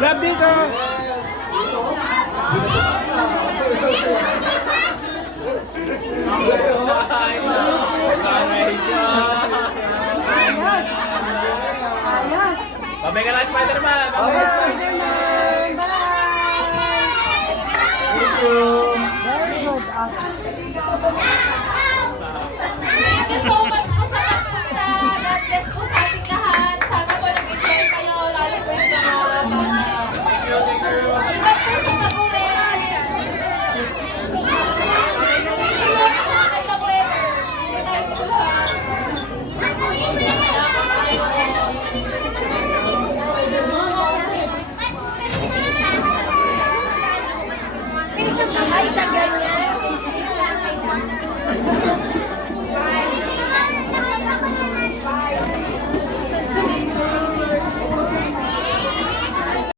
Love dito. Ayos. Ayos. Babay ka lang, Spider-Man! Bye, Spider-Man! Bye. Thank you. Very good.